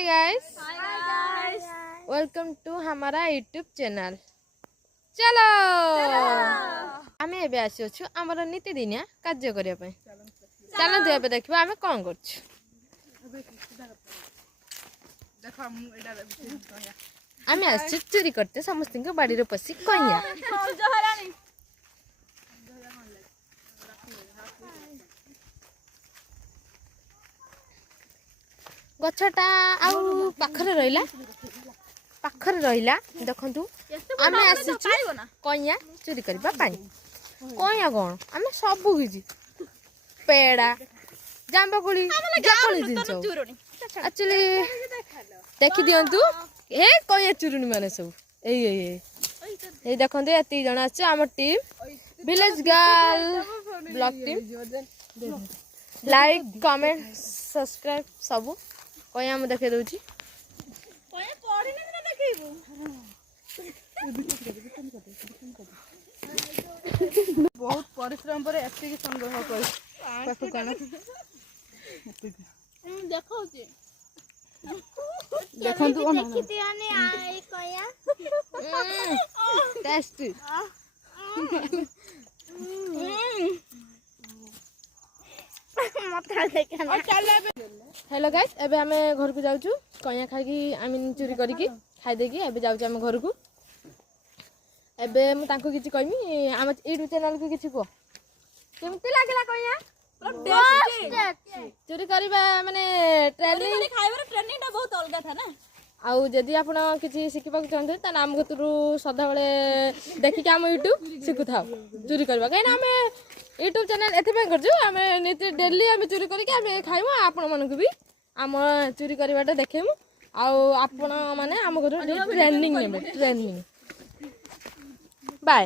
Hi guys welcome to हमारा YouTube channel. चलो आम एबे आसी अच्छु आमर नीतिदिनिया कार्य करने पे। चलते एबे देखिबा आमे कोन करछु। आमे आसी चोरी करते समस्त को बाड़ी रे पसी कहिया गछटा आउ पाखरे रहिला देखंतु आमे आसी कहिया चोरी करबा पाई कहिया कोन आमे सब किछि पेड़ा जांबकुली जाकली दिनसो एक्चुअली देखि दियंतु हे कहिया चुरुनी माने सब ए देखंतु एती जण आछ हमर team village girl blog team like comment subscribe सब कहिया हम देखे दउची कहिया पढिने ना देखैबो बहुत परिश्रम पर एति संग्रह कर पाखु काना देखौ जे देखंतु ओना देखिते आने आए कया टेस्ट मत देखना हेलो गाइस एबे हमें घर को जाउछु कया खाई आम चोरी करिकी खाई देकी एबे जाउछु हम घर को। एबे मु तांको किछि कहमी हम यूट्यूब चैनल को किछि को केमती लागला कया चोरी करबा माने ट्रेनिंग खाइबर ट्रेनिंग ता बहुत अलगा था ना। आउ जदि आपण किछि सिखिबा चाहते त नाम गतुरु सदा बेले देखि के हम यूट्यूब सिखु थाओ चोरी करबा काई ना हम यूट्यूब चैनल एथे पे करजु हम नित डेली हम चोरी करी के हम खाइबो आपण मन को भी हम चोरी करबाटा देखेमु आउ आपण माने हम गतुरु ट्रेनिंग नेबे ट्रेनिंग बाय।